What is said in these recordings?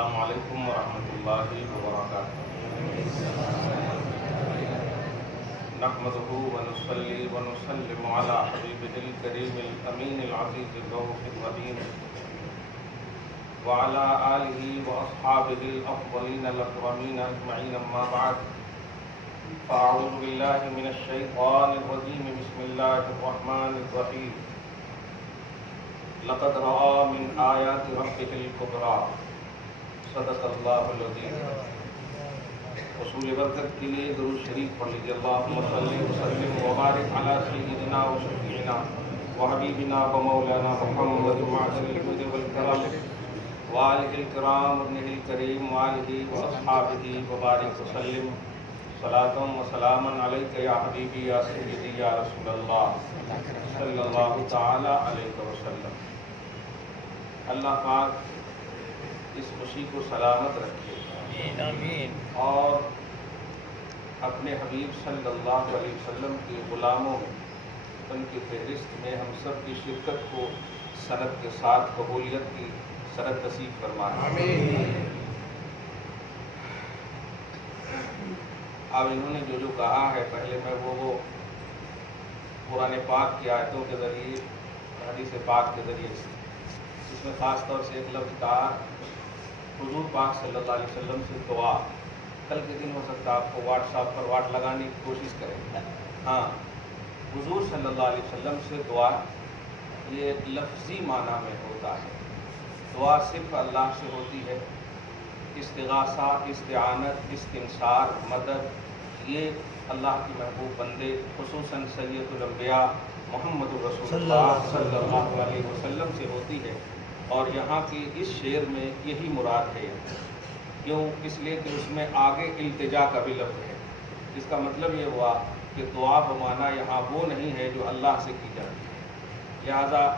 السلام علیکم ورحمۃ اللہ وبرکاتہ۔ نحمده ونصلي ونسلم على حبيبه الكريم الأمين العزيز الرؤوف الرحيم وعلى آله وأصحابه الأفضلين الأكرمين أجمعين، أما بعد، فأعوذ بالله من الشيطان الرجيم، بسم الله الرحمن الرحيم۔ لقد رأى من آيات ربه الكبرى، صدق اللہ العظیم۔ رسول برکت کے لیے درود شریف پڑھ لیجیے۔ اللہم صلی وسلم وبارک علی سیدنا و شفیعنا و حبیبنا و مولانا محمد معدن الجود والکرم وآلہ الکرام ابنہ الکریم وآلہ واصحابہ وبارک وسلم صلاۃ و سلاما علیک یا حبیبی یا سیدی یا رسول اللہ صلی اللہ تعالی علیہ وسلم۔ اللہ پاک اس خوشی کو سلامت رکھے آمین۔ اور اپنے حبیب صلی اللہ علیہ وسلم کے غلاموں میں ان کی فہرست میں ہم سب کی شرکت کو سند کے ساتھ قبولیت کی سند نصیب فرمائے۔ آمین۔ اب انہوں نے جو کہا ہے، پہلے میں وہ قرآن پاک کی آیتوں کے ذریعے، حدیث پاک کے ذریعے سے، اس میں خاص طور سے ایک لفظ کہا حضور پاک صلی اللہ علیہ وسلم سے دعا۔ کل کے دن ہو سکتا ہے آپ کو واٹس ایپ پر واٹ لگانے کی کوشش کریں۔ ہاں، حضور صلی اللہ علیہ وسلم سے دعا یہ لفظی معنی میں ہوتا ہے۔ دعا صرف اللہ سے ہوتی ہے۔ استغاثہ، استعانت، استنصار، مدد، یہ اللہ کے محبوب بندے خصوصاً سید الانبیاء محمد رسول اللہ صلی اللہ علیہ وسلم سے ہوتی ہے۔ اور یہاں کی اس شعر میں یہی مراد ہے۔ کیوں؟ اس لیے کہ اس میں آگے التجا کا بھی لفظ ہے۔ اس کا مطلب یہ ہوا کہ دعا بمانا یہاں وہ نہیں ہے جو اللہ سے کی جاتی ہے، لہذا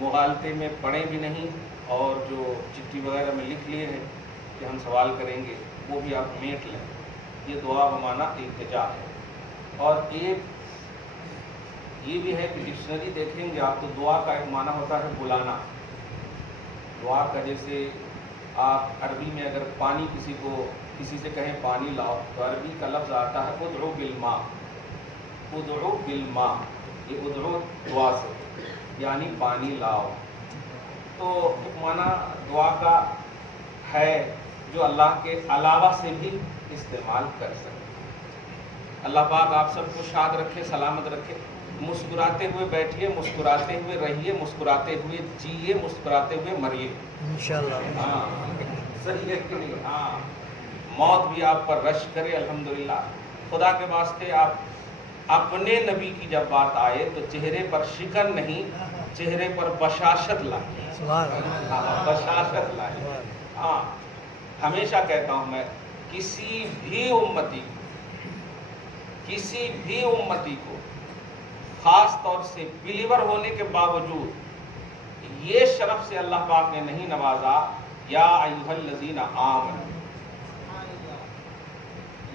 مغالطے میں پڑھیں بھی نہیں، اور جو چٹھی وغیرہ میں لکھ لیے ہیں کہ ہم سوال کریں گے وہ بھی آپ میٹ لیں۔ یہ دعا بمانا التجا ہے۔ اور ایک یہ بھی ہے کہ ڈکشنری دیکھیں گے آپ تو دعا کا ایک معنی ہوتا ہے بلانا۔ دعا کا جیسے آپ عربی میں اگر پانی کسی سے کہیں پانی لاؤ تو عربی کا لفظ آتا ہے ادعو بالماء۔ ادعو بالماء، یہ ادعو دعا سے یعنی پانی لاؤ۔ تو ایک معنی دعا کا ہے جو اللہ کے علاوہ سے بھی استعمال کر سکتے۔ اللہ پاک آپ سب کو شاد رکھے، سلامت رکھے۔ مسکراتے ہوئے بیٹھیے، مسکراتے ہوئے رہیے، مسکراتے ہوئے جیے، مسکراتے ہوئے مریے انشاءاللہ۔ ہاں، صحیح ہے کہ نہیں؟ ہاں، موت بھی آپ پر رش کرے الحمدللہ۔ خدا کے واسطے آپ اپنے نبی کی جب بات آئے تو چہرے پر شکن نہیں، چہرے پر بشاشت لائیں۔ سبحان اللہ۔ بشاشت لائیں۔ ہاں، ہمیشہ کہتا ہوں میں، کسی بھی امتی کو خاص طور سے بلیور ہونے کے باوجود یہ شرف سے اللہ پاک نے نہیں نوازا، یا ایھا الذین آمنوا۔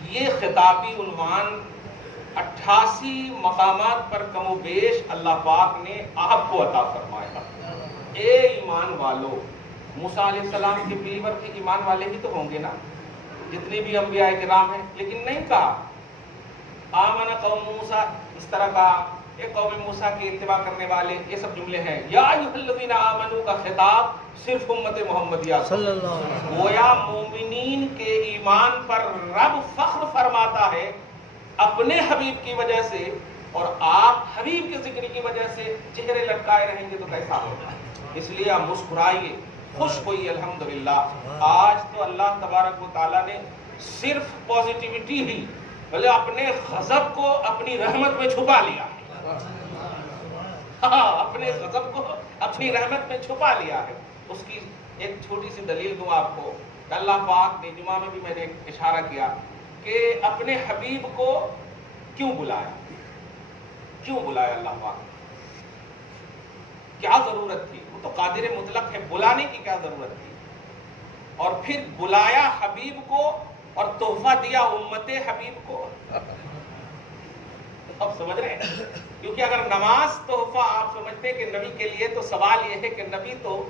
یہ خطابی عنوان 88 مقامات پر کم و بیش اللہ پاک نے آپ کو عطا فرمایا۔ اے ایمان والو، موسیٰ علیہ السلام کے بلیور کے ایمان والے ہی تو ہوں گے نا، جتنے بھی انبیاء کرام ہیں، لیکن نہیں کہا آمن قوم موسیٰ، اس طرح کہا اے قوم موسیٰ کی اتباع کرنے والے، یہ سب جملے ہیں۔ یا ایھا الذین آمنوا کا خطاب صرف امت محمدیہ صلی اللہ علیہ وسلم۔ گویا مومنین کے ایمان پر رب فخر فرماتا ہے اپنے حبیب کی وجہ سے، اور آپ حبیب کے ذکر کی وجہ سے چہرے لٹکائے رہیں گے تو کیسا ہوگا؟ اس لیے آپ مسکرائیے، خوش ہوئی الحمدللہ۔ آج تو اللہ تبارک و تعالیٰ نے صرف پازیٹیوٹی ہی بلکہ اپنے غضب کو اپنی رحمت میں چھپا لیا ہے۔ ہاں، اپنے غضب کو اپنی رحمت میں چھپا لیا ہے۔ اس کی ایک چھوٹی سی دلیل دوں آپ کو کہ اللہ پاک نے جمعہ میں بھی میں نے اشارہ کیا کہ اپنے حبیب کو کیوں بلایا اللہ پاک؟ کیا ضرورت تھی؟ وہ تو قادر مطلق ہے، بلانے کی کیا ضرورت تھی؟ اور پھر بلایا حبیب کو اور تحفہ دیا امت حبیب کو۔ اب سمجھ رہے ہیں؟ کیونکہ اگر نماز تحفہ آپ سمجھتے ہیں کہ نبی کے لیے، تو سوال یہ ہے کہ نبی تو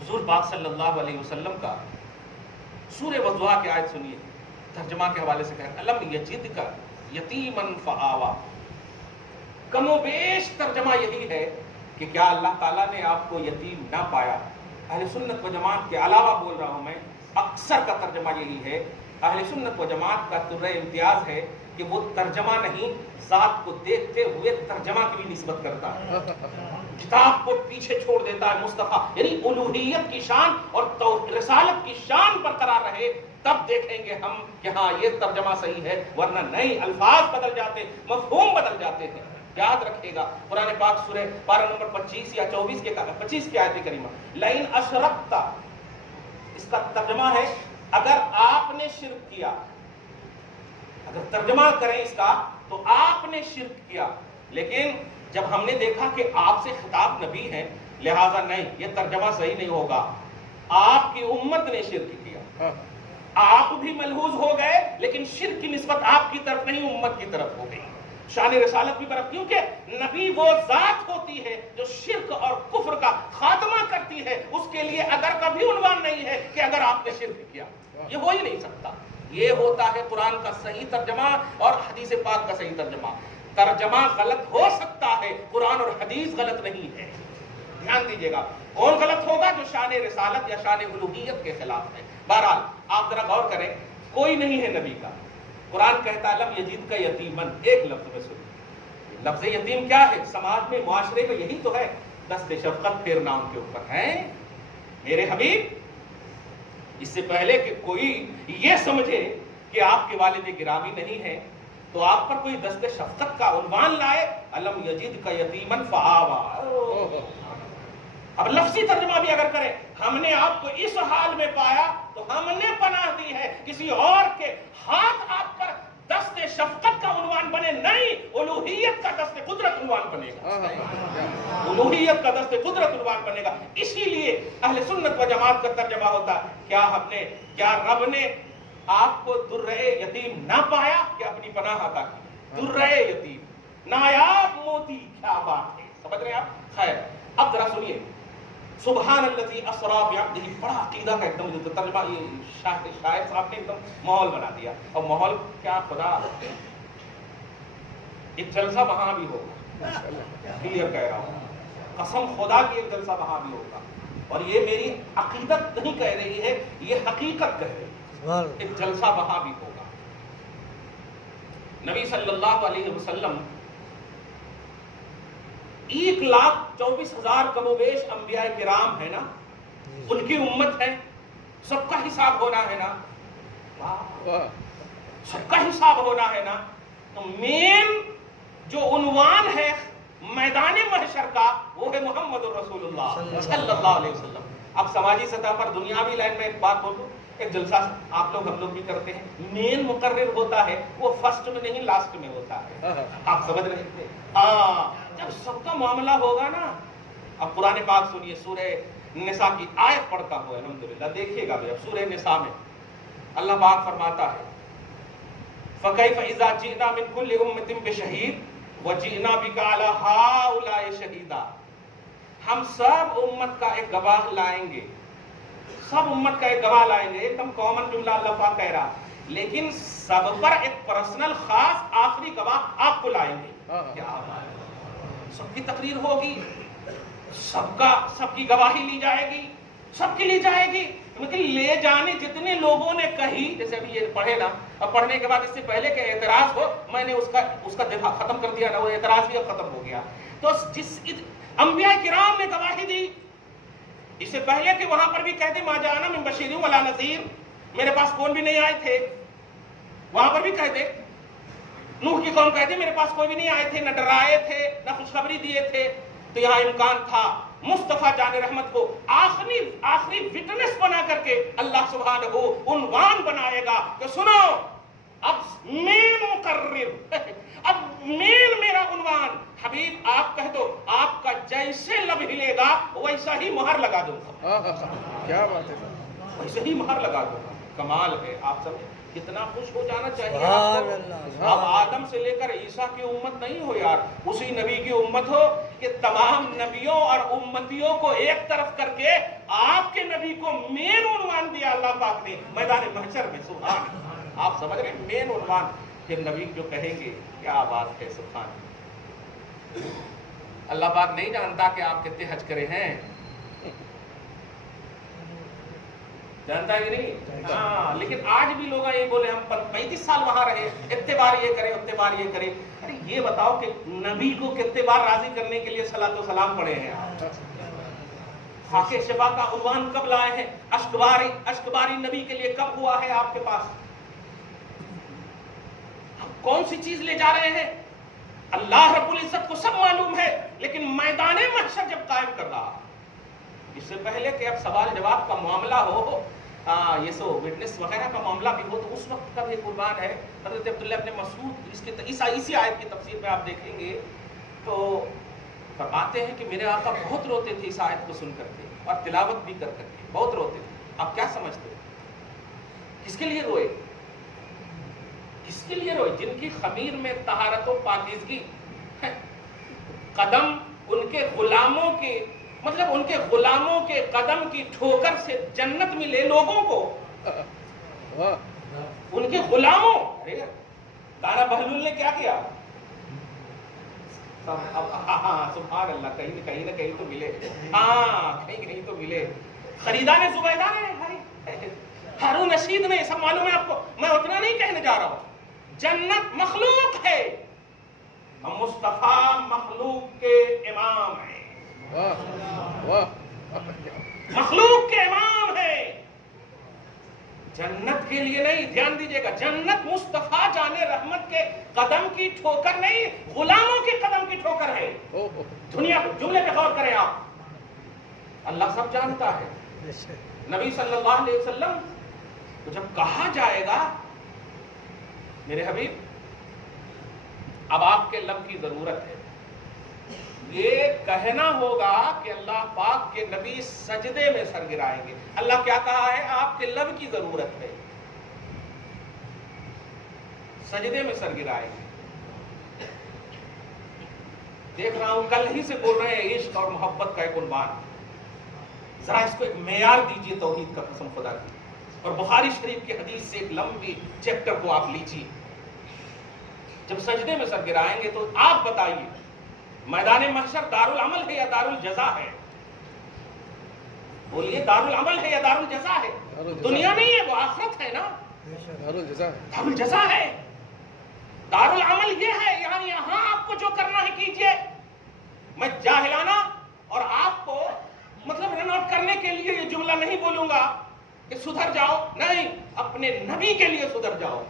حضور پاک صلی اللہ علیہ وسلم کا سورہ وضحا کی آیت سنیے، ترجمہ کے حوالے سے کہیں الم یجدک یتیما فآوا۔ کم و بیش ترجمہ یہی ہے کہ کیا اللہ تعالیٰ نے آپ کو یتیم نہ پایا؟ اہل سنت و جماعت کے علاوہ بول رہا ہوں میں، اکثر کا ترجمہ یہی ہے۔ اہل سنت و جماعت کا ترہ امتیاز ہے کہ وہ ترجمہ نہیں، ذات کو دیکھتے ہوئے ترجمہ کی بھی نسبت کرتا ہے، کتاب کو پیچھے چھوڑ دیتا ہے مصطفیٰ، یعنی الوہیت کی شان اور رسالت کی شان برقرار رہے، تب دیکھیں گے ہم کہ ہاں یہ ترجمہ صحیح ہے، ورنہ نہیں، الفاظ بدل جاتے، مفہوم بدل جاتے ہیں۔ یاد رکھے گا قرآن پاک سورہ پارہ نمبر 25 یا 24 کی آیت کریمہ، لئن اشرکتا، اس کا ترجمہ ہے اگر آپ نے شرک کیا، اگر ترجمہ کریں اس کا تو آپ نے شرک کیا، لیکن جب ہم نے دیکھا کہ آپ سے خطاب نبی ہیں، لہٰذا نہیں، یہ ترجمہ صحیح نہیں ہوگا، آپ کی امت نے شرک کیا، آپ بھی ملحوظ ہو گئے، لیکن شرک کی نسبت آپ کی طرف نہیں امت کی طرف ہو گئی، شان رسالت بھی برف، کیونکہ نبی وہ ذات ہوتی ہے جو شرک اور کفر کا خاتمہ کرتی ہے، اس کے لیے اگر کا بھی عنوان نہیں ہے کہ اگر آپ نے شرک کیا، یہ ہو ہی نہیں سکتا۔ یہ ہوتا ہے قرآن کا صحیح ترجمہ اور حدیث پاک کا صحیح ترجمہ۔ ترجمہ غلط ہو سکتا ہے، قرآن اور حدیث غلط نہیں ہے، دھیان دیجئے گا۔ کون غلط ہوگا؟ جو شان رسالت یا شان الوہیت کے خلاف ہے۔ بہرحال آپ ذرا غور کریں، کوئی نہیں ہے نبی کا، قرآن کہتا ہے لم یجدک یتیمن، ایک لفظ میں سنیں، لفظ یتیم کیا ہے؟ سماج میں، معاشرے میں یہی تو ہے، دست شفقت پھیرنا ان کے اوپر ہے۔ میرے حبیب، اس سے پہلے کہ کوئی یہ سمجھے کہ آپ کے والد گرامی نہیں ہیں تو آپ پر کوئی دست شفقت کا عنوان لائے، الم یجدک یتیما فآوا۔ اب لفظی ترجمہ بھی اگر کریں، ہم نے آپ کو اس حال میں پایا تو ہم نے پناہ دی ہے، کسی اور کے ہاتھ آپ پر دست شفقت کا عنوان بنے نہیں، الوہیت کا دست قدرت عنوان بنے گا، الوہیت کا دست قدرت عنوان بنے گا۔ اسی لیے اہل سنت و جماعت کا ترجمہ ہوتا ہے، کیا رب نے آپ کو درہ یتیم نہ پایا کہ اپنی پناہ عطا کی؟ درہ یتیم، نایاب موتی، کیا بات ہے، سمجھ رہے ہیں آپ؟ خیر، اب ذرا سنیے، سبحان الذی اسری بعبدہ، بڑا عقیدہ کا ایک دم جو ترجمہ، یہ شاعر صاحب نے ایک دم ماحول بنا دیا، اور ماحول کیا، خدا ایک جلسہ وہاں بھی ہوگا، کلیئر کہہ رہا ہوں، قسم خدا کی ایک جلسہ وہاں بھی ہوگا، اور یہ میری عقیدت نہیں کہہ رہی ہے، یہ حقیقت کہہ رہی ہے، ایک جلسہ وہاں بھی ہوگا۔ نبی صلی اللہ علیہ وسلم 1,24,000 کم و بیش انبیاء کرام ہے نا، ان کی امت ہے، سب کا حساب ہونا ہے نا، سب کا حساب ہونا ہے نا، تو مین جو عنوان ہے میدان محشر کا وہ ہے محمد الرسول اللہ صلی اللہ علیہ وسلم۔ اب سماجی سطح پر دنیاوی لائن میں ایک بات بولوں، ایک جلسہ آپ لوگ ہم لوگ بھی کرتے ہیں، مین مقرر ہوتا ہے وہ فرسٹ میں نہیں لاسٹ میں ہوتا ہے، آپ سمجھ رہے ہیں؟ ہاں، جب سب کا معاملہ ہوگا نا، اب قرآن پاک سنیے، سورہ نساء کی آیت پڑھتا ہوں الحمدللہ، دیکھیے گا اب سورہ نساء میں اللہ پاک فرماتا ہے فَكَيْفَ إِذَا جِئْنَا مِنْ كُلِّ أُمَّةٍ بِشَهِيدٍ وَجِئْنَا بِكَ عَلَى هَؤُلَاءِ شَهِيدًا، ہم سب امت کا ایک گواہ لائیں گے، سب امت کا ایک گواہ لائیں گے، ایک دم کامن جملہ اللہ پاک کہہ رہا، لیکن سب پر ایک پرسنل خاص آخری گواہ آپ کو لائیں گے۔ کیا سب کی تقریر ہوگی، سب کی گواہی لی جائے گی، سب کی لی جائے گی، لیکن لے جانے جتنے لوگوں نے کہی، جیسے ابھی یہ پڑھے نا، اب پڑھنے کے بعد اس سے پہلے کہ اعتراض ہو، میں نے اس کا دفاع ختم کر دیا نا، وہ اعتراض بھی اب ختم ہو گیا۔ تو جس انبیاء کرام نے گواہی دی، اس سے پہلے کہ وہاں پر بھی کہتے ما جاءنا من بشیر ولا نذیر، میرے پاس کون بھی نہیں آئے تھے، وہاں پر بھی کہتے، نوح کی قوم کہتے میرے پاس کوئی بھی نہیں آئے تھے، نہ ڈرائے تھے نہ خوشخبری دیے تھے، تو یہاں امکان تھا مصطفیٰ جان رحمت کو آخری وٹنس بنا کر کے اللہ سبحانہ کو عنوان بنائے گا کہ سنو، اب مین مقرر، اب مین میرا عنوان، حبیب آپ کہہ دو، آپ کا جیسے لب ہلے گا ویسا ہی مہر لگا دوں گا۔ کیا بات ہے، ویسے ہی مہر لگا دوں گا۔ کمال ہے، آپ سمجھیں کتنا خوش ہو جانا چاہیے آپ کو۔ اب آدم سے لے کر عیسیٰ کی امت نہیں ہو یار، اسی نبی کی امت ہو کہ تمام نبیوں اور امتیوں کو ایک طرف کر کے آپ کے نبی کو مین عنوان دیا اللہ پاک نے میدان محشر میں. سبحان اللہ. آپ سمجھ رہے ہیں مین عنوان. پھر نبی جو کہیں گے کیا بات ہے. سبحان اللہ پاک نہیں جانتا کہ آپ کتنے حج کرے ہیں. جانتا ہے کہ نہیں؟ ہاں. لیکن آج بھی لوگ یہ بولے ہم 35 سال وہاں رہے, اتنے بار یہ کرے اتنے بار یہ کرے. ارے یہ بتاؤ کہ نبی کو کتنے بار راضی کرنے کے لیے صلاۃ و سلام پڑھے ہیں آپ. خاکِ شفا کا عنوان کب لائے ہیں؟ اشکباری نبی کے لیے کب ہوا ہے آپ کے پاس؟ ہم کون سی چیز لے جا رہے ہیں؟ اللہ رب العزت کو سب معلوم ہے, لیکن میدان محشر جب قائم کر رہا, اس سے پہلے کہ اب سوال جواب کا معاملہ ہو, یہ سو وٹنس وغیرہ کا معاملہ بھی ہو, تو اس وقت کا بھی قربان ہے. حضرت عبداللہ ابن مسعود اسی آیت کی تفسیر میں آپ دیکھیں گے تو فرماتے ہیں کہ میرے آقا بہت روتے تھے اس آیت کو سن کر کے, اور تلاوت بھی کر کر کے بہت روتے تھے. آپ کیا سمجھتے ہیں کس کے لیے روئے؟ کس کے لیے روئے؟ جن کی خمیر میں طہارت و پاکیزگی, قدم ان کے غلاموں کے, مطلب ان کے غلاموں کے قدم کی ٹھوکر سے جنت ملے لوگوں کو, ان کے غلاموں. دانا بہلول نے کیا کیا؟ سبحان اللہ, کہیں نہ کہیں تو ملے. ہاں کہیں تو ملے. خریدا نے, زبیدہ نے, ہارون رشید نے, سب معلوم ہے آپ کو. میں اتنا نہیں کہنے جا رہا ہوں. جنت مخلوق ہے, ہم مصطفیٰ مخلوق کے امام ہیں. مخلوق کے امام ہے. جنت کے لیے نہیں, دھیان دیجئے گا, جنت مصطفیٰ جان رحمت کے قدم کی ٹھوکر نہیں, غلاموں کے قدم کی ٹھوکر ہے. دنیا جملے پہ غور کریں آپ, اللہ سب جانتا ہے. نبی صلی اللہ علیہ وسلم کو جب کہا جائے گا میرے حبیب اب آپ کے لب کی ضرورت ہے, یہ کہنا ہوگا کہ اللہ پاک کے نبی سجدے میں سر گرائیں گے. اللہ کیا کہا ہے؟ آپ کے لب کی ضرورت ہے, سجدے میں سر گرائیں گے. دیکھ رہا ہوں کل ہی سے بول رہے ہیں عشق اور محبت کا ایک عنوان. ذرا اس کو ایک معیار دیجئے توحید کا, قسم خدا کی. اور بخاری شریف کی حدیث سے ایک لمبی چیپٹر کو آپ لیجئے. جب سجدے میں سر گرائیں گے تو آپ بتائیے میدان محشر دارالعمل ہے یا دارالجزا ہے؟ بولیے, دارالعمل ہے یا دارالجزا ہے؟ دنیا نہیں ہے, وہ آخرت ہے نا. دارالجزا ہے. دارالعمل یہ ہے, یعنی یہاں آپ کو جو کرنا ہے کیجئے. میں جاہلانہ اور آپ کو مطلب رن آؤٹ کرنے کے لیے یہ جملہ نہیں بولوں گا کہ سدھر جاؤ, نہیں, اپنے نبی کے لیے سدھر جاؤ,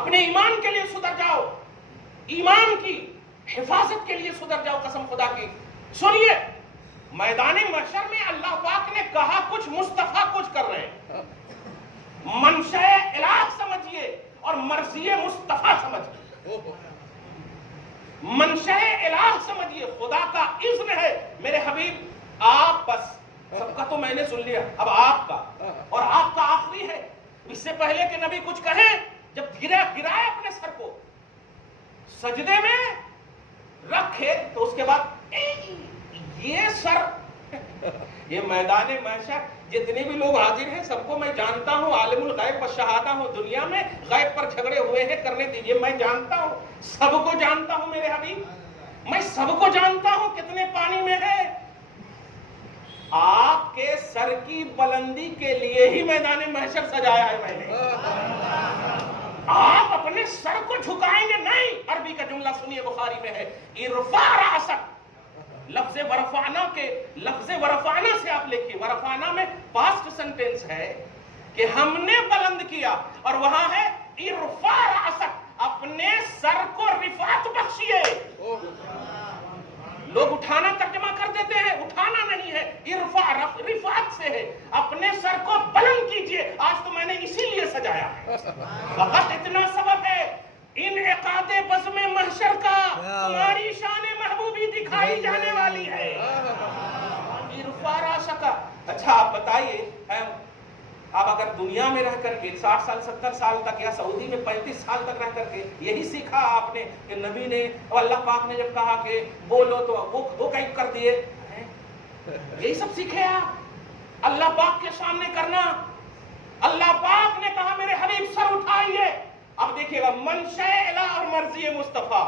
اپنے ایمان کے لیے سدھر جاؤ, ایمان کی حفاظت کے لیے سدھر جاؤ. قسم خدا کی سنیے, میدان محشر میں اللہ پاک نے کہا کچھ, مصطفیٰ کچھ کر رہے ہیں. منشأ الہ سمجھیے اور مرضی مصطفیٰ سمجھیے. منشأ الہ سمجھیے, خدا کا اذن ہے میرے حبیب. آپ بس, سب کا تو میں نے سن لیا, اب آپ کا, اور آپ کا آخری ہے. اس سے پہلے کہ نبی کچھ کہیں, جب گرائے اپنے سر کو سجدے میں رکھے تو اس کے بعد یہ سر, یہ میدان محشر جتنے بھی لوگ حاضر ہیں سب کو میں جانتا ہوں, عالم الغیب و شہادہ ہوں. دنیا میں غیب پر جھگڑے ہوئے ہیں, کرنے دیجئے, میں جانتا ہوں, سب کو جانتا ہوں میرے حبیب, میں سب کو جانتا ہوں کتنے پانی میں ہے. آپ کے سر کی بلندی کے لیے ہی میدان محشر سجایا ہے میں نے. آپ اپنے سر کو جھکائیں گے نہیں. عربی کا جملہ سنیے, بخاری میں ہے, ارفع رأسک. لفظ ورفعنا کے لفظ ورفعنا سے آپ لکھیے, ورفعنا میں پاسٹ سینٹینس ہے کہ ہم نے بلند کیا, اور وہاں ہے ارفع رأسک, اپنے سر کو رفعت بخشیے. لوگ اٹھانا ترجمہ کر دیتے ہیں, اٹھانا نہیں ہے, ارفع رفعت سے ہے, اپنے سر کو بلند کیجئے. آج تو میں نے اسی لیے سجایا ہے. فقط اتنا سبب ہے, انعقاد بزم محشر کا تمہاری شان محبوبی دکھائی جانے والی ہے. ارفع رأسک. اچھا آپ بتائیے, آپ اگر دنیا میں رہ کر کے 60 سال 70 سال تک, یا سعودی میں 35 سال تک رہ کر کے یہی سیکھا آپ نے کہ نبی نے اور اللہ پاک نے جب کہا کہ بولو تو وہ کہیں کر دیے, یہی سب سیکھے آپ. اللہ پاک کے سامنے کرنا. اللہ پاک نے کہا میرے حبیب سر اٹھائیے. اب دیکھیے گا منشاء الہ اور مرضی مصطفیٰ.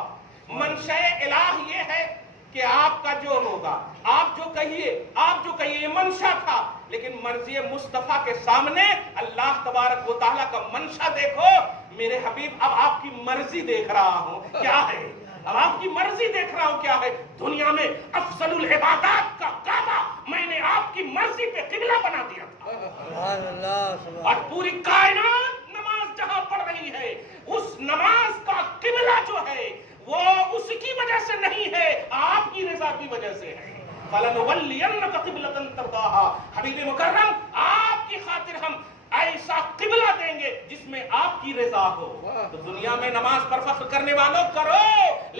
منشاء الہ یہ ہے کہ آپ کا جو ہوگا, آپ جو کہیے یہ منشا تھا. لیکن مرضی مصطفیٰ کے سامنے اللہ تبارک و تعالیٰ کا منشا دیکھو میرے حبیب. اب آپ کی مرضی دیکھ رہا ہوں کیا ہے, اب آپ کی مرضی دیکھ رہا ہوں کیا ہے. دنیا میں افضل العبادات کا کعبہ میں نے آپ کی مرضی پہ قبلہ بنا دیا تھا. سبحان اللہ. اور پوری کائنات نماز جہاں پڑھ رہی ہے اس نماز کا قبلہ جو ہے وہ اس کی وجہ سے نہیں ہے, آپ کی رضا کی وجہ سے ہے. فَلَنُوَلِّيَنَّكَ قِبْلَةً تَرْضَاهَا. حبیب مکرم آپ کی خاطر ہم ایسا قبلہ دیں گے جس میں آپ کی رضا ہو. تو دنیا میں نماز پر فخر کرنے والوں کرو,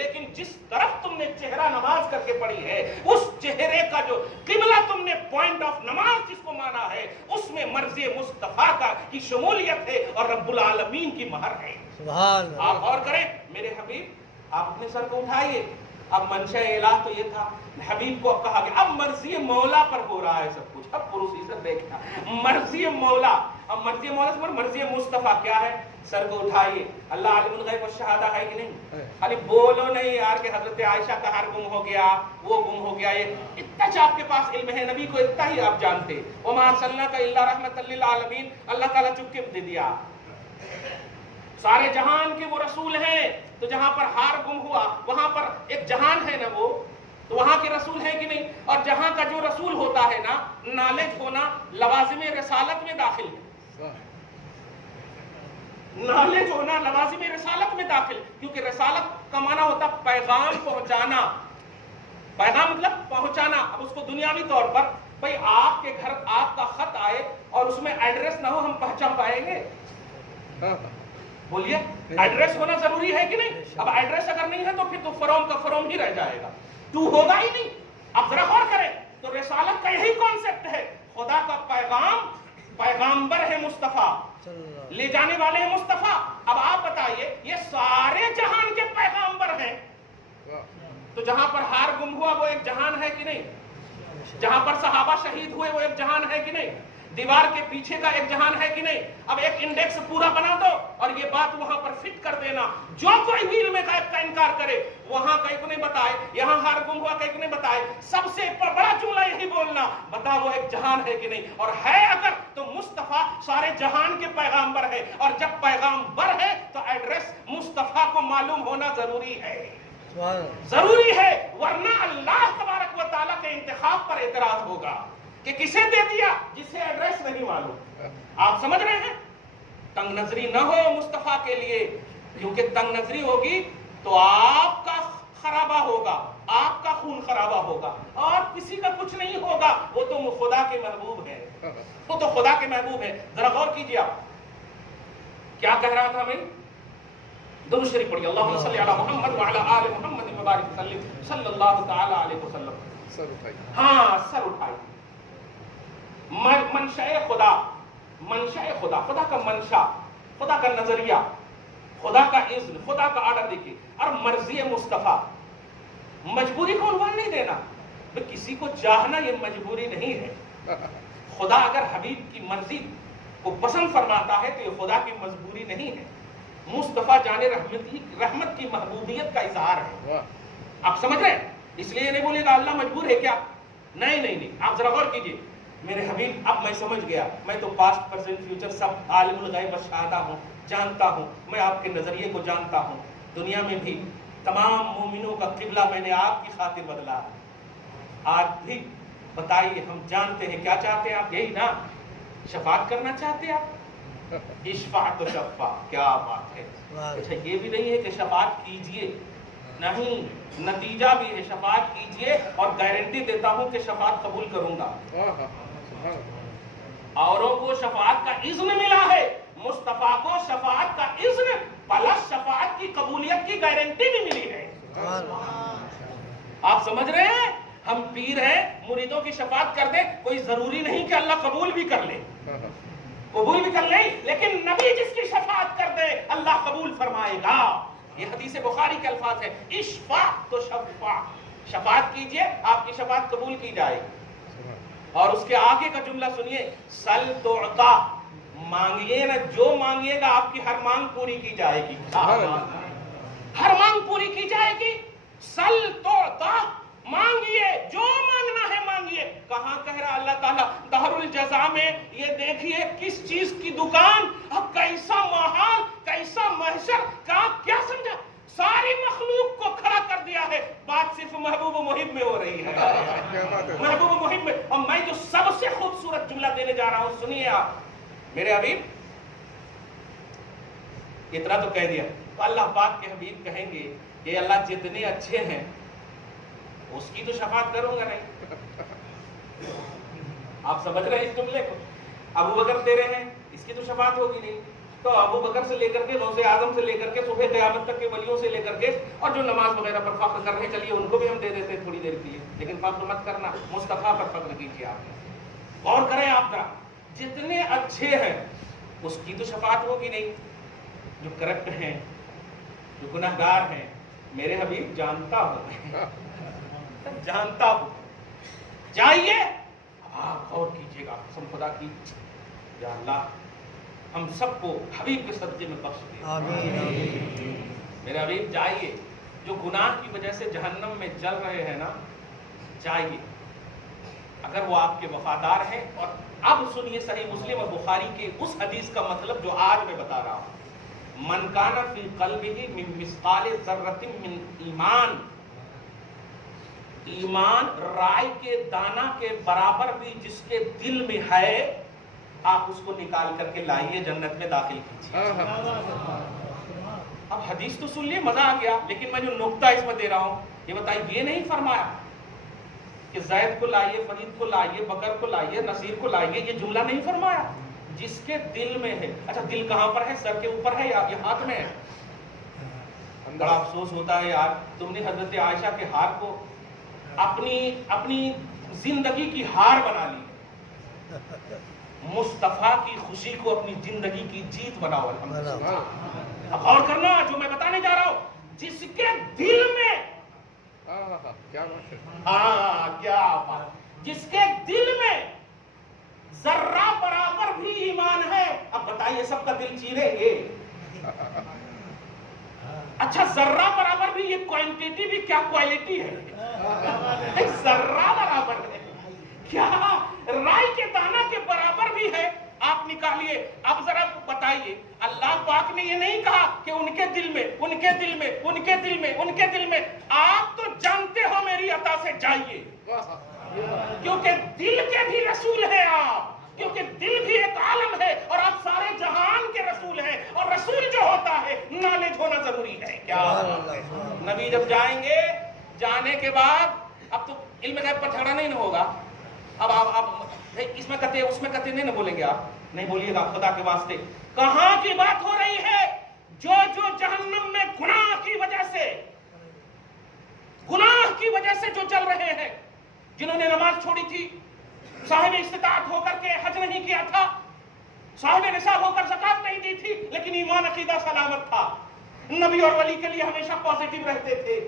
لیکن جس طرف تم نے چہرہ نماز کر کے پڑھی ہے اس چہرے کا جو قبلہ تم نے پوائنٹ آف نماز جس کو مانا ہے اس میں مرضی مصطفیٰ کی شمولیت ہے اور رب العالمین کی مہر ہے. سبحان اللہ. آپ غور کریں میرے حبیب, آپ اپنے سر کو اٹھائیے. اب منشاء الہ تو یہ تھا, حبیب کو اب کہا گیا اب مرضی مولا پر ہو رہا ہے سب کچھ. اب پروسیجر دیکھنا, مرضی مولا. اب مرضی مولا سے مرضی مصطفیٰ کیا ہے, سر کو اٹھائیے. اللہ عالم الغیب والشہادہ ہے کہ نہیں؟ خالی بولو نہیں یار کہ حضرت عائشہ کا ہار گم ہو گیا, وہ گم ہو گیا, یہ اتنا آپ کے پاس علم ہے, نبی کو اتنا ہی آپ جانتے. وما ارسلناک الا رحمۃ للعالمین, اللہ تعالیٰ چپ کے دے دیا. سارے جہان کے وہ رسول ہیں, تو جہاں پر ہار گم ہوا وہاں پر ایک جہان ہے نا, وہ تو وہاں کے رسول ہے کہ نہیں؟ اور جہاں کا جو رسول ہوتا ہے نا, نالج ہونا لوازم رسالت میں داخل ہے. نالج ہونا لوازم رسالت میں داخل, کیونکہ رسالت کا معنی ہوتا پیغام پہنچانا. پیغام مطلب پہنچانا. اب اس کو دنیاوی طور پر بھئی آپ کے گھر آپ کا خط آئے اور اس میں ایڈریس نہ ہو, ہم پہنچا پائیں گے؟ بولیے, ایڈریس ہونا ضروری ہے کہ نہیں؟ اب ایڈریس اگر نہیں ہے تو پھر تو فروم کا فروم ہی رہ جائے گا, تو ہوگا ہی نہیں. اب ذرا غور کریں تو رسالت کا یہی کانسیپٹ ہے, خدا کا پیغام, پیغامبر ہے مصطفیٰ, لے جانے والے ہیں مصطفیٰ. اب آپ بتائیے یہ سارے جہان کے پیغامبر ہیں, تو جہاں پر ہار گم ہوا وہ ایک جہان ہے کہ نہیں؟ جہاں پر صحابہ شہید ہوئے وہ ایک جہان ہے کہ نہیں؟ دیوار کے پیچھے کا ایک جہان ہے کہ نہیں؟ اب ایک انڈیکس پورا بنا دو اور یہ بات وہاں پر فٹ کر دینا. جو کوئی بھی علم غیب کا انکار کرے وہاں کہیں کو نہیں بتائے, یہاں ہار گم ہوا کہیں کو نہیں بتائے, سب سے بڑا جملہ یہی بولنا, بتا وہ ایک جہان ہے کہ نہیں. اور ہے اگر تو مصطفیٰ سارے جہان کے پیغامبر ہے, اور جب پیغامبر ہے تو ایڈریس مصطفیٰ کو معلوم ہونا ضروری ہے, ضروری ہے, ورنہ اللہ تبارک و تعالیٰ کے انتخاب پر اعتراض ہوگا کہ کسے دے دیا جسے ایڈریس نہیں معلوم. آپ سمجھ رہے ہیں؟ تنگ نظری نہ ہو مصطفیٰ کے لیے, کیونکہ تنگ نظری ہوگی تو آپ کا خرابہ ہوگا, آپ کا خون خرابہ ہوگا, اور کسی کا کچھ نہیں ہوگا. وہ تو خدا کے محبوب ہے, وہ تو خدا کے محبوب ہے. ذرا غور کیجیے, آپ کیا کہہ رہا تھا میں؟ درود شریف پڑھیے, اللہم صلی علی محمد وعلی آل محمد وبارک وسلم صلی اللہ تعالی علیہ وسلم. سر اٹھائیے. ہاں سر اٹھائیے. منشاء خدا, منشاء خدا, خدا کا منشا, خدا کا نظریہ, خدا کا اذن, خدا کا آرڈر دیکھیے. اور مرضی مصطفیٰ, مجبوری کو عنوان نہیں دینا, کسی کو چاہنا یہ مجبوری نہیں ہے. خدا اگر حبیب کی مرضی کو پسند فرماتا ہے تو یہ خدا کی مجبوری نہیں ہے. مصطفیٰ جانے رحمت کی محبوبیت کا اظہار ہے. آپ سمجھ رہے ہیں؟ اس لیے نہیں بولے گا اللہ مجبور ہے کیا, نہیں نہیں نہیں. آپ ذرا غور کیجیے میرے حبیب, اب میں سمجھ گیا, میں تو پاسٹ پریزنٹ فیوچر سب عالم الغیب والشہادہ ہوں, جانتا ہوں, میں آپ کے نظریے کو جانتا ہوں. دنیا میں بھی تمام مومنوں کا قبلہ میں نے آپ کی خاطر بدلا. آج بھی بتائیے, ہم جانتے ہیں کیا چاہتے ہیں آپ, یہی نا شفاعت کرنا چاہتے ہیں آپ؟ اشفاعت و شفاع, کیا بات ہے. اچھا یہ بھی نہیں ہے کہ شفاعت کیجئے, نہیں, نتیجہ بھی ہے شفاعت کیجئے اور گارنٹی دیتا ہوں کہ شفاعت قبول کروں گا. اوروں کو شفاعت کا اذن ملا ہے, مصطفیٰ کو شفاعت کا اذن پلس شفاعت کی قبولیت کی گارنٹی بھی ملی ہے. آپ سمجھ رہے ہیں؟ ہم پیر ہیں, مریدوں کی شفاعت کر دیں, کوئی ضروری نہیں کہ اللہ قبول بھی کر لے, قبول بھی کر لے, لیکن نبی جس کی شفاعت کر دے اللہ قبول فرمائے گا. یہ حدیث بخاری کے الفاظ ہیں, اشفاع تو شفاع, شفاعت کیجئے آپ کی شفاعت قبول کی جائے گی. اور اس کے آگے کا جملہ سنیے، سل تعطا، مانگیے نا، جو مانگیے گا آپ کی ہر مانگ پوری کی جائے گی، ہر مانگ پوری کی جائے گی۔ سل تعطا، مانگیے، جو مانگنا ہے مانگیے۔ کہاں کہہ رہا اللہ تعالیٰ؟ دار الجزا میں۔ یہ دیکھیے کس چیز کی دکان، اب کیسا ماحول، کیسا محشر، کیا سمجھا؟ ساری مخلوق کو کھڑا کر دیا ہے، بات صرف محبوب و محب میں ہو رہی ہے، محبوب و محب میں۔ اور میں جو سب سے خوبصورت جملہ دینے جا رہا ہوں، سنیے آپ میرے حبیب، اتنا تو کہہ دیا تو اللہ پاک کے حبیب کہیں گے کہ اللہ جتنے اچھے ہیں اس کی تو شفاعت کروں گا نہیں۔ آپ سمجھ رہے ہیں اس جملے کو؟ ابو بکر تیرے ہیں، اس کی تو شفاعت ہوگی نہیں، تو ابو بکر سے لے کر کے غوث اعظم سے لے کر کے صبح قیامت تک کے ولیوں سے لے کر کے اور جو نماز وغیرہ پر فخر کر رہے ہیں، چلیے ان کو بھی ہم دے دیتے تھوڑی دیر کے لیے، لیکن فخر مت کرنا، مصطفیٰ پر فخر کیجیے۔ آپ غور کریں، آپ ذرا جتنے اچھے ہیں اس کی تو شفاعت ہوگی نہیں، جو کرپٹ ہیں، جو گناہ گار ہیں، میرے حبیب جانتا ہوں، جانتا ہوں۔ جائیے، آپ غور کیجیے گا، قسم خدا کی، یا اللہ ہم سب کو حبیب کے صدقے میں بخش دے۔ آمین۔ میرے حبیب جائیے، جو گناہ کی وجہ سے جہنم میں جل رہے ہیں نا، جائیے، اگر وہ آپ کے وفادار ہیں۔ اور اب سنیے صحیح مسلم اور بخاری کے اس حدیث کا مطلب جو آج میں بتا رہا ہوں، من کان فی قلبہ من مثقال ذرۃ من ایمان، ایمان رائے کے دانہ کے برابر بھی جس کے دل میں ہے، آپ اس کو نکال کر کے لائیے، جنت میں داخل کیجیے۔ اب حدیث تو سن لیے، مزہ آ گیا، لیکن میں جو نقطہ اس میں دے رہا ہوں، یہ بتائیے، یہ نہیں فرمایا کہ زید کو لائیے، فرید کو لائیے، بکر کو لائیے، نصیر کو لائیے، یہ جملہ نہیں فرمایا، جس کے دل میں ہے۔ اچھا دل کہاں پر ہے؟ سر کے اوپر ہے یا ہاتھ میں ہے؟ بڑا افسوس ہوتا ہے یار، تم نے حضرت عائشہ کے ہار کو اپنی زندگی کی ہار بنا لی، مصطفیٰ کی خوشی کو اپنی زندگی کی جیت بناؤ۔ اب غور کرنا جو میں بتانے جا رہا ہوں، جس کے دل میں، کیا بات ہے، کیا بات، جس کے دل میں ذرہ برابر بھی ایمان ہے، اب بتائیے سب کا دل چیریں گے؟ اچھا ذرہ برابر بھی، یہ کوانٹیٹی بھی کیا کوالٹی ہے؟ ذرہ برابر ہے، کیا رائے کے دانہ کے برابر بھی ہے، آپ نکالیے۔ اب ذرا بتائیے، اللہ پاک نے یہ نہیں کہا کہ ان کے دل میں، ان کے دل میں، ان کے دل میں، ان کے دل میں، آپ تو جانتے ہو میری عطا سے جائیے، کیونکہ دل کے بھی رسول ہیں آپ، کیونکہ دل بھی ایک عالم ہے اور آپ سارے جہان کے رسول ہیں، اور رسول جو ہوتا ہے نالج ہونا ضروری ہے۔ کیا نبی جب جائیں گے، جانے کے بعد اب تو علم غیب پر جھگڑا نہیں ہوگا، اب آپ اس میں کہتے اس میں کہتے نہیں بولیں گے، آپ نہیں بولیے گا خدا کے واسطے۔ کہاں کی بات ہو رہی ہے؟ جو جہنم میں گناہ کی وجہ سے جو چل رہے ہیں، جنہوں نے نماز چھوڑی تھی، صاحب استطاعت ہو کر کے حج نہیں کیا تھا، صاحب نصاب ہو کر زکات نہیں دی تھی، لیکن ایمان عقیدہ سلامت تھا، نبی اور ولی کے لیے ہمیشہ پازیٹیو رہتے تھے،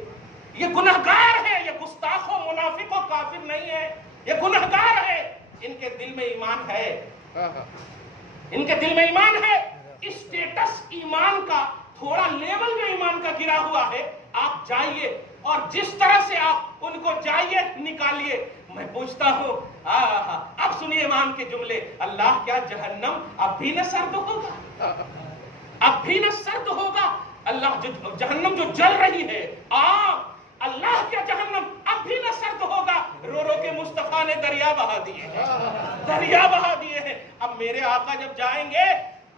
یہ گنہگار ہے، یہ گستاخ و منافق و کافر نہیں ہے، یہ گنہگار ہے، ان کے دل میں ایمان ہے، ان کے دل میں ایمان ہے۔ اسٹیٹس ایمان کا، تھوڑا لیول جو ایمان کا گرا ہوا ہے، آپ جائیے اور جس طرح سے آپ ان کو جائیے نکالیے۔ میں پوچھتا ہوں، اب سنیے امام کے جملے، اللہ کیا جہنم اب بھی نہ سرد ہوگا؟ اب بھی نہ سرد ہوگا؟ اللہ جہنم جو جل رہی ہے، اللہ کیا جہنم اب بھی نہ سرد ہوگا؟ رو رو کے مصطفیٰ نے دریا بہا دیے ہیں، دریا بہا دیے ہیں۔ اب میرے آقا جب جائیں گے،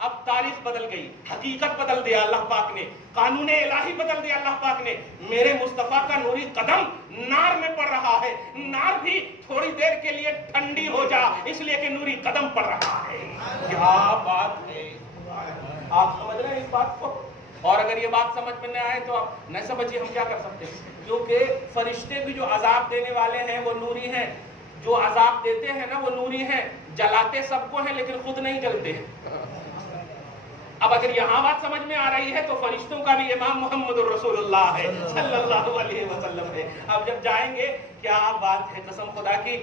اب تاریخ بدل گئی، حقیقت بدل دیا اللہ پاک نے، قانون الہی بدل دیا اللہ پاک نے۔ میرے مصطفیٰ کا نوری قدم نار میں پڑ رہا ہے، نار بھی تھوڑی دیر کے لیے ٹھنڈی ہو جا، اس لیے کہ نوری قدم پڑ رہا ہے۔ کیا بات ہے، آپ سمجھ رہے ہیں اس بات کو؟ اور اگر یہ بات سمجھ میں نہ آئے تو آپ نہ سمجھیے، ہم کیا کر سکتے ہیں؟ کیونکہ فرشتے بھی جو عذاب دینے والے ہیں وہ نوری ہیں، جو عذاب دیتے ہیں نا وہ نوری ہیں، جلاتے سب کو ہیں لیکن خود نہیں جلتے ہیں۔ اب اگر یہاں بات سمجھ میں آ رہی ہے تو فرشتوں کا بھی امام محمد الرسول اللہ ہے صلی اللہ علیہ وسلم ہے۔ اب جب جائیں گے، کیا بات ہے، قسم خدا کی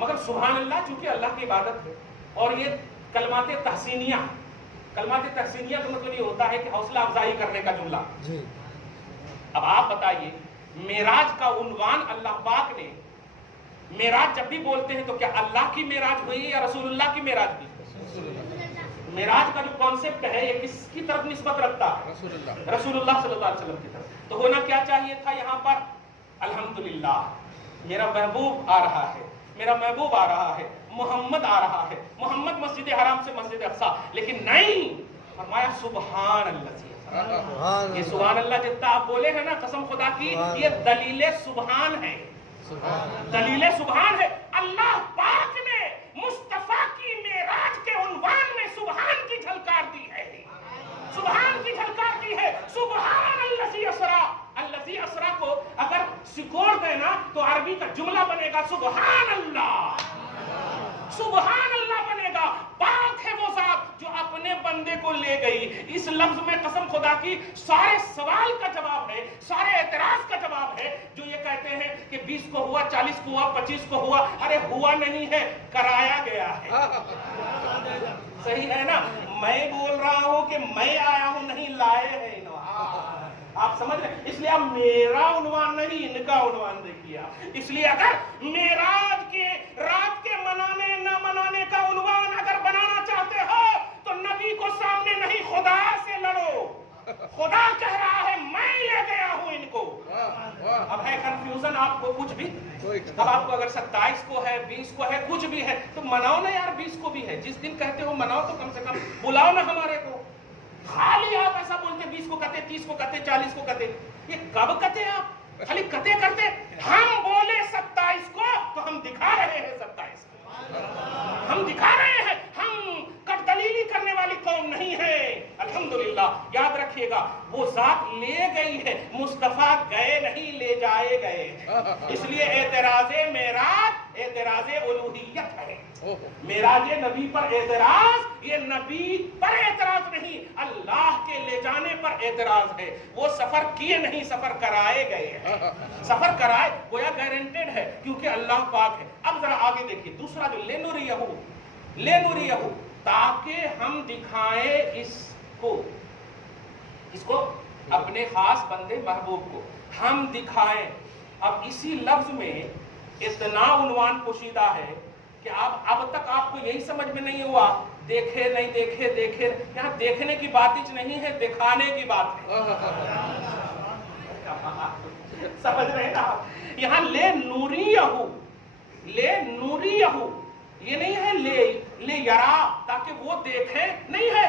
مگر سبحان اللہ چونکہ اللہ کی عبادت ہے اور یہ کلمات تحسینیہ، کلمات تحسینیہ کا مطلب یہ ہوتا ہے کہ حوصلہ افزائی کرنے کا جملہ. اب آپ بتائیے معراج کا عنوان اللہ پاک نے، معراج جب بھی بولتے ہیں تو کیا اللہ کی معراج ہوئی یا رسول اللہ کی معراج ہوئی؟ معراج کا جو کانسیپٹ ہے یہ کس کی طرف نسبت رکھتا ہے؟ رسول اللہ صلی اللہ علیہ وسلم کی طرف. تو ہونا کیا چاہیے تھا یہاں پر؟ الحمدللہ میرا محبوب آ رہا ہے، میرا محبوب آ رہا ہے، محمد آ رہا ہے، محمد مسجد حرام سے مسجد اقصیٰ. لیکن نہیں، فرمایا سبحان اللہ. یہ سبحان اللہ جتنا آپ بولے ہیں نا قسم خدا کی، یہ دلیل سبحان ہے، دلیل سبحان ہے. اللہ پاک نے مصطفیٰ کی معراج کے عنوان میں سبحان کی جھلکار دی ہے، سبحان کی جھلکار دی ہے. سبحان الذی اسریٰ، الذی اسریٰ کو اگر سکوڑ دے نا تو عربی کا جملہ بنے گا سبحان اللہ، سبحان اللہ بنے گا. پاک ہے وہ ذات جو اپنے بندے کو لے گئی. اس لفظ میں قسم خدا کی سارے سوال کا جواب ہے، سارے اعتراض کا جواب ہے. جو یہ کہتے ہیں کہ 20 کو ہوا، 40 کو ہوا، 25 کو ہوا، ارے ہوا نہیں ہے، کرایا گیا ہے. صحیح ہے نا؟ میں بول رہا ہوں کہ میں آیا ہوں، نہیں لائے ہیں. آپ سمجھ رہے ہیں؟ اس لیے اب میرا عنوان نہیں، ان کا عنوان دیکھیے. اس لیے اگر معراج کے رات کے منانے نہ منانے کا عنوان اگر بنانا چاہتے ہو تو نبی کو سامنے نہیں، خدا سے لڑو. خدا کہہ رہا ہے میں لے گیا ہوں ان کو. اب ہے کنفیوژن آپ کو کچھ بھی. اب آپ کو اگر 27 کو ہے، 20 کو ہے، کچھ بھی ہے تو مناؤ نا یار. 20 کو بھی ہے، جس دن کہتے ہو مناؤ تو کم سے کم بلاؤ نا ہمارے کو. خالی آپ ایسا بولتے 20 کو کہتے، 30 کو کہتے، 40 کو کہتے. یہ کب کہتے آپ؟ خالی کہتے کرتے. ہم بولے 27 کو تو ہم دکھا رہے ہیں 27 کو، ہم دکھا رہے ہیں. ہم کٹ دلیلی کرنے والی قوم نہیں ہے. الحمدللہ یاد رکھیے گا وہ ذات لے گئی ہے، مصطفیٰ گئے نہیں، لے جائے گئے. اس لیے اعتراض معراج اعتراض الوہیت ہے. معراج نبی پر اعتراض یہ نبی پر اعتراض نہیں، اللہ کے لے جانے پر اعتراض ہے. وہ سفر کیے نہیں، سفر کرائے گئے ہیں. سفر کرائے گویا گارنٹیڈ ہے کیونکہ اللہ پاک ہے. اب ذرا آگے دیکھیے دوسرا جو لینوریہو، تاکہ ہم دکھائیں اس کو اپنے خاص بندے محبوب کو ہم دکھائیں. اب اسی لفظ میں اتنا عنوان پوشیدہ ہے کہ اب تک آپ کو یہی سمجھ میں نہیں ہوا دیکھے نہیں دیکھے. دیکھے یہاں دیکھنے کی بات ہی نہیں ہے، دکھانے کی بات ہے. سمجھ رہے ہیں نا؟ یہاں لے نوریہو یہ نہیں ہے لے یرا تاکہ وہ دیکھے، نہیں ہے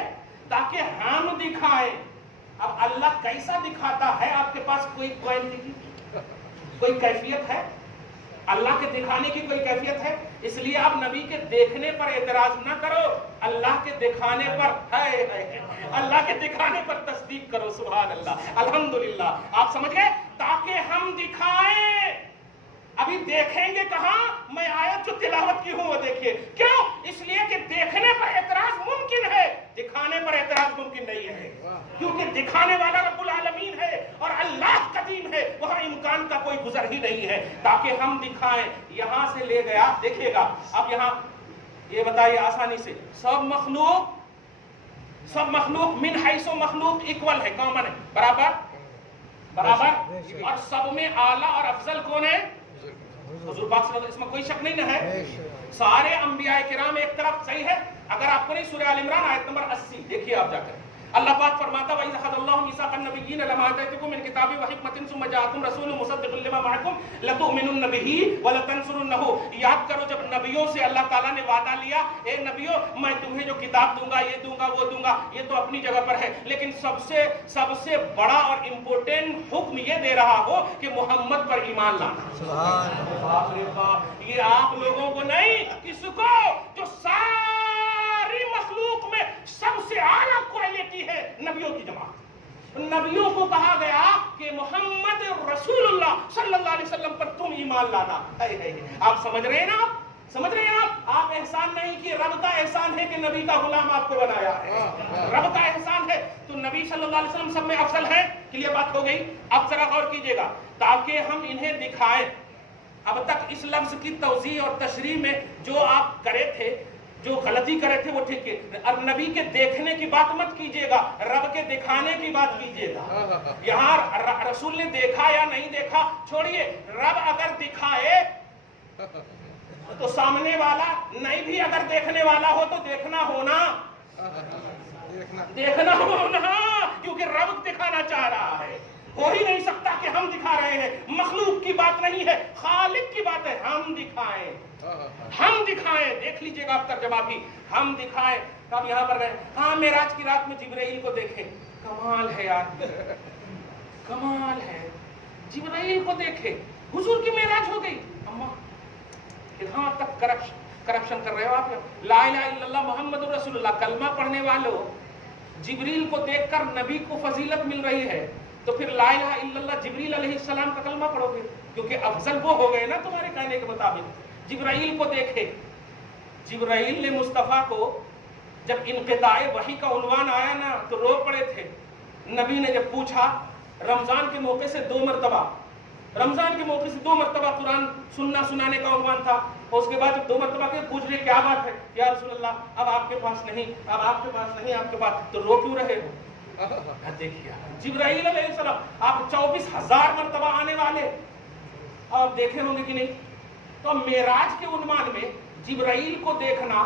تاکہ ہم دکھائیں. اب اللہ کیسا دکھاتا ہے؟ آپ کے پاس کوئی کیفیت ہے؟ اللہ کے دکھانے کی کوئی کیفیت ہے؟ اس لیے آپ نبی کے دیکھنے پر اعتراض نہ کرو، اللہ کے دکھانے پر اللہ کے دکھانے پر تصدیق کرو. سبحان اللہ، الحمدللہ. آپ سمجھ گئے؟ تاکہ ہم دکھائیں. ابھی دیکھیں گے کہاں؟ میں آیت جو تلاوت کی ہوں وہ دیکھیے. کیوں؟ اس لیے کہ دیکھنے پر اعتراض ممکن ہے، دکھانے پر اعتراض ممکن نہیں ہے. کیونکہ دکھانے والا رب العالمین ہے اور اللہ قدیم ہے، وہاں امکان کا کوئی گزر ہی نہیں ہے. تاکہ ہم دکھائیں. یہاں سے لے گیا، دیکھیے گا. اب یہاں یہ بتائیے آسانی سے، سب مخلوق من حیث مخلوق ایکول ہے، کامن ہے، برابر. اور سب میں اعلیٰ اور افضل کون ہے؟ حضور پاک صلی اللہ علیہ وسلم. اس میں کوئی شک نہیں نہ ہے. سارے انبیاء کرام ایک طرف، صحیح ہے. اگر آپ کو نہیں سورہ آل عمران آیت نمبر 80 دیکھیے آپ جا کر. اللہ پاک فرماتا وَإِذْ أَخَذَ اللَّهُ مِيثَاقَ النَّبِيِّينَ لَمَا آتَيْتُكُم مِّن كِتَابٍ وَحِكْمَةٍ ثُمَّ جَاءَكُمْ رَسُولٌ مُصَدِّقٌ لِّمَا مَعَكُمْ لَتُؤْمِنُنَّ بِهِ وَلَتَنصُرُنَّهُ. یاد کرو جب نبیوں سے اللہ تعالیٰ نے وعدہ لیا، اے نبیوں میں تمہیں جو کتاب دوں گا، یہ دوں گا، وہ دوں گا، یہ تو اپنی جگہ پر ہے، لیکن سب سے بڑا اور امپورٹنٹ حکم یہ دے رہا ہو کہ محمد پر ایمان لانا. سبحان اللہ. یہ آپ لوگوں کو نہیں، کس کو؟ جو ساری مخلوق میں سب سے اعلیٰ کوالٹی ہے، نبیوں کی جماعت. نبیوں کو کہا گیا کہ محمد رسول اللہ صلی اللہ علیہ وسلم پر تم ایمان لانا. آپ سمجھ رہے ہیں نا؟ سمجھ رہے ہیں آپ احسان نہیں کہ رب کا احسان ہے کہ نبی کا غلام آپ کو بنایا ہے. رب کا احسان ہے. تو نبی صلی اللہ علیہ وسلم سب میں افضل ہے. کلیئر بات ہو گئی. اب ذرا غور کیجئے گا. تاکہ ہم انہیں دکھائیں. اب تک اس لفظ کی توضیح اور تشریح میں جو آپ کرے تھے، جو غلطی کرے تھے وہ ٹھیک ہے. اب نبی کے دیکھنے کی بات مت کیجئے گا، رب کے دکھانے کی بات کیجئے گا. یہاں رسول نے دیکھا یا نہیں دیکھا چھوڑیے، رب اگر دکھائے تو سامنے والا نہیں بھی اگر دیکھنے والا ہو تو دیکھنا ہونا، کیونکہ رب دکھانا چاہ رہا ہے. ہو ہی نہیں سکتا کہ ہم دکھا رہے ہیں، مخلوق کی بات نہیں ہے، خالق کی بات ہے. ہم دکھائیں، ہم دکھائیں. دیکھ لیجئے گا آپ ترجمہ بھی، ہم دکھائیں. اب یہاں پر گئے، ہاں معراج کی رات میں جبرائیل کو دیکھیں. کمال ہے یار، کمال ہے. جبرائیل کو دیکھے، حضور کی معراج ہو گئی. اما کہاں تک کرپشن کر رہے ہو آپ. لا الہ الا اللہ محمد رسول اللہ کلمہ پڑھنے والوں، جبریل کو دیکھ کر نبی کو فضیلت مل رہی ہے، تو پھر لا الہ الا اللہ جبریل علیہ السلام کا کلمہ پڑھو گے، کیونکہ افضل وہ ہو گئے نا تمہارے کہنے کے مطابق. جبرائیل کو دیکھے. جبرائیل نے مصطفیٰ کو جب انقطاع وحی کا عنوان آیا نا تو رو پڑے تھے. نبی نے جب پوچھا، رمضان کے موقع سے 2 مرتبہ، رمضان کے موقع سے 2 مرتبہ قرآن سننا سنانے کا عنوان تھا، اور اس کے بعد جب 2 مرتبہ کے پوچھ رہے کیا بات ہے یا رسول اللہ اب آپ کے پاس نہیں، اب آپ کے پاس نہیں، آپ کے پاس، تو رو کیوں رہے ہو؟ دیکھیے جبرائیل علیہ السلام آپ 24,000 مرتبہ آنے والے، آپ دیکھے ہوں گے کہ نہیں. تو معراج کے عنوان میں جبرائیل کو دیکھنا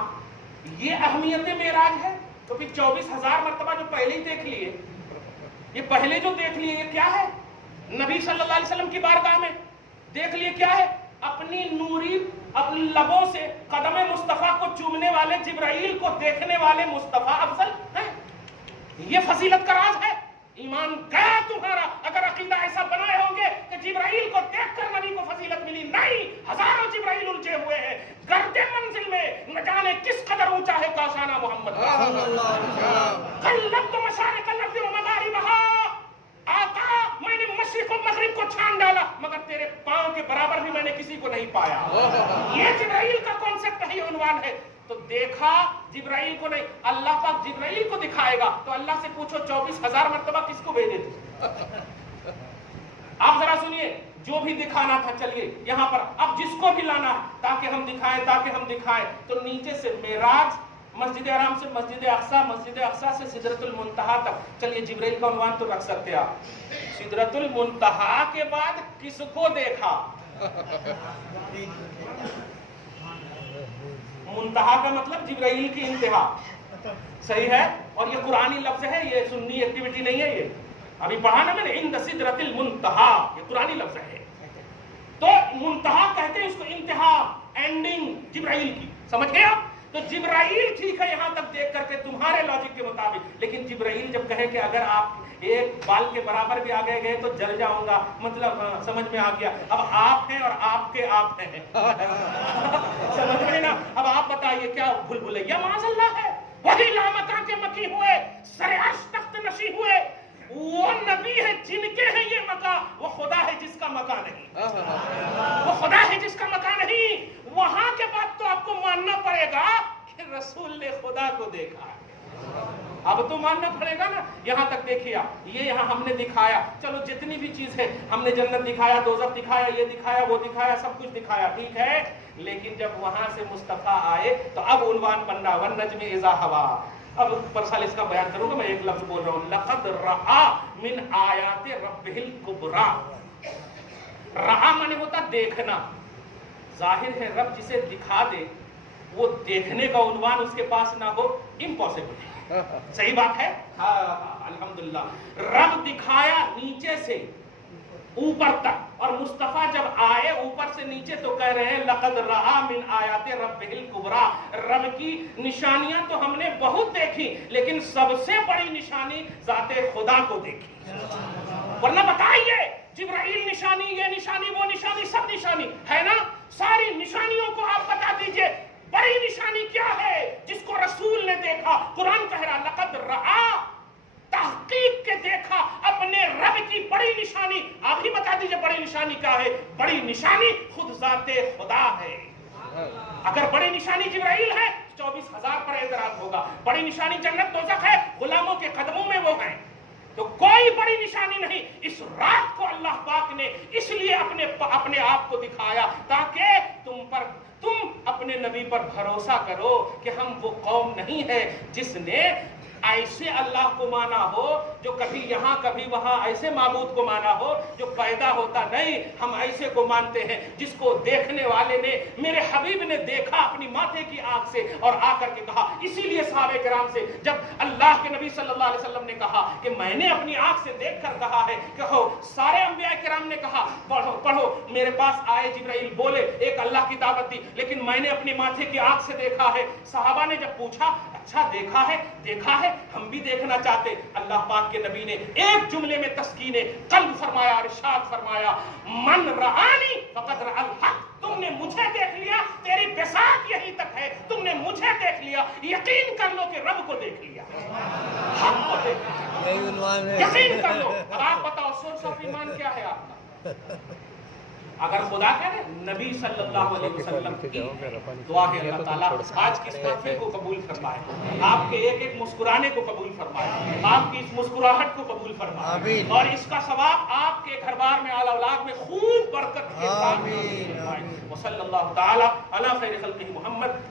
یہ اہمیت معراج ہے. تو پھر 24,000 مرتبہ جو پہلے ہی دیکھ لیے، یہ پہلے جو دیکھ لیے یہ کیا ہے؟ نبی صلی اللہ علیہ وسلم کی بارگاہ میں دیکھ لیے کیا ہے؟ اپنی نوری اپنے لبوں سے قدم مصطفیٰ کو چومنے والے جبرائیل کو دیکھنے والے مصطفیٰ افضل ہیں. یہ فضیلت کا راز ہے. ایمان گیا تمہارا اگر عقیدہ ایسا بنائے ہوں گے کہ جبرائیل کو دیکھ کر نبی کو فضیلت ملی. نہیں، ہزاروں جبرائیل الجھے ہوئے ہیں گرد منزل میں، نہ جانے کس قدر اونچا ہے کاشانہ محمد. قلبت مشارق الارض ومغاربہا، آقا میں نے مشرق و مغرب کو چھان ڈالا مگر تیرے پاؤں کے برابر بھی میں نے کسی کو نہیں پایا. یہ جبرائیل کا کانسیپٹ ہے، عنوان ہے. تو دیکھا جبرائیل کو نہیں، اللہ پاک جبرائیل کو دکھائے گا تو اللہ سے پوچھو 24,000 مرتبہ کس کو بھیجے تھے. آپ ذرا سنیے، جو بھی دکھانا تھا چلیے یہاں پر اب جس کو بھی لانا ہے تاکہ ہم دکھائیں، تاکہ ہم دکھائیں. تو نیچے سے معراج، مسجد حرام سے مسجد اقصی، مسجد اقصی سے سدرۃ المنتہا تک. چلیے جبرائیل کا عنوان تو رکھ سکتے ہیں آپ. سدرۃ المنتہا کے بعد کس کو دیکھا؟ منتہا کا مطلب جبرائیل کی انتہا، صحیح ہے. اور یہ قرآنی لفظ ہے، یہ سنی ایکٹیویٹی نہیں ہے. یہ ابھی پڑھا نا میں نے، عند سدرۃ المنتہا، یہ قرآنی لفظ ہے. تو منتہا کہتے ہیں اس کو، انتہا، اینڈنگ جبرائیل کی. سمجھ گئے آپ؟ تو جبرائیل ٹھیک ہے یہاں تک دیکھ کر کے تمہارے لاجک کے مطابق، لیکن جبرائیل جب کہے کہ اگر آپ ایک بال کے برابر بھی آگے گئے تو جل جاؤں گا، مطلب سمجھ میں آ گیا. اب آپ ہیں اور آپ کے آپ ہیں سمجھ میں نا. اب آپ بتائیے کیا بھول بھلیا معاذ اللہ ہے؟ وہی لامکاں کے مکی ہوئے، سرعرش تخت نشی ہوئے، وہ نبی ہے جن کے ہیں یہ مکہ، وہ خدا ہے جس کا مکہ نہیں، وہ خدا ہے جس کا مکہ نہیں. وہاں کے بعد تو آپ کو ماننا پڑے گا کہ رسول نے خدا کو دیکھا. اب تو ماننا پڑے گا نا. یہاں تک دیکھیے یہ یہاں ہم نے دکھایا، چلو جتنی بھی چیز ہے ہم نے جنت دکھایا، دوزخ دکھایا، یہ دکھایا، وہ دکھایا، سب کچھ دکھایا، ٹھیک ہے. لیکن جب وہاں سے مصطفیٰ آئے تو اب عنوان بننا والنجم اذا ہوا. اب پرسال اس کا بیان کروں گا. میں ایک لفظ بول رہا ہوں، لقد رآ من آیات ربہ الکبریٰ. رآ معنی ہوتا دیکھنا. ظاہر ہے رب جسے دکھا دے وہ دیکھنے کا عنوان اس کے پاس نہ ہو، امپاسبل ہے. صحیح بات ہے. الحمدللہ رب دکھایا نیچے سے اوپر تک، اور مصطفیٰ جب آئے اوپر سے نیچے تو کہہ رہے ہیں لقد رآ من آیات ربہ الکبریٰ. رب کی نشانیاں تو ہم نے بہت دیکھی لیکن سب سے بڑی نشانی ذات خدا کو دیکھی. ورنہ بتائیے جبرائیل نشانی، یہ نشانی، وہ نشانی، سب نشانی ہے نا. ساری نشانیوں کو آپ بتا دیجئے بڑی نشانی کیا ہے جس کو رسول نے دیکھا. قرآن کہہ رہا لقد رآ، تحقیق کے دیکھا اپنے رب کی بڑی نشانی. آپ ہی بتا دیجئے بڑی نشانی کیا ہے. بڑی نشانی خود ذات خدا ہے. اگر بڑی نشانی جبرائیل ہے 24,000 پر اعتراض ہوگا. بڑی نشانی جنت دوزخ ہے، غلاموں کے قدموں میں وہ ہیں. تو کوئی بڑی نشانی نہیں. اس رات کو اللہ پاک نے اس لیے اپنے آپ کو دکھایا تاکہ تم اپنے نبی پر بھروسہ کرو کہ ہم وہ قوم نہیں ہے جس نے ایسے اللہ کو مانا ہو جو کبھی یہاں کبھی وہاں ایسے معبود کو مانا ہو جو پیدا ہوتا نہیں. ہم ایسے کو مانتے ہیں جس کو دیکھنے والے نے, میرے حبیب نے دیکھا اپنی ماتھے کی آنکھ سے اور آ کر کے کہا. اسی لیے صحابہ کرام سے جب اللہ کے نبی صلی اللہ علیہ وسلم نے کہا کہ میں نے اپنی آنکھ سے دیکھ کر کہا ہے, کہو سارے انبیاء کرام نے کہا پڑھو, میرے پاس آئے جبرائیل بولے, ایک اللہ کی دعوت دی, لیکن میں نے اپنی ماتھے کی آنکھ سے دیکھا ہے. صحابہ نے جب پوچھا اچھا دیکھا ہے, ہم بھی دیکھنا چاہتے. اللہ پاک کے نبی نے ایک جملے میں تسکین قلب فرمایا, ارشاد فرمایا من رآنی فقد رأى الحق. تم نے مجھے دیکھ لیا, تیری بساط یہی تک ہے, تم نے مجھے دیکھ لیا, یقین کر لو کہ رب کو دیکھ لیا, حق کو دیکھ لیا, یقین کر لو. اب آپ بتاؤ سورس آف ایمان کیا ہے آپ کا؟ اگر خدا کرے نبی صلی اللہ علیہ وسلم کی دعا ہے اللہ تعالیٰ آج کی اس محفل کو قبول فرمائے, آپ کے ایک ایک مسکرانے کو قبول فرمائے, آپ کی اس مسکراہٹ کو قبول فرمائے, اور اس کا ثواب آپ کے گھر بار میں آل اولاد میں خوب برکت کے ساتھ فرمائے. وصلی اللہ تعالیٰ علی خیر خلقہ محمد.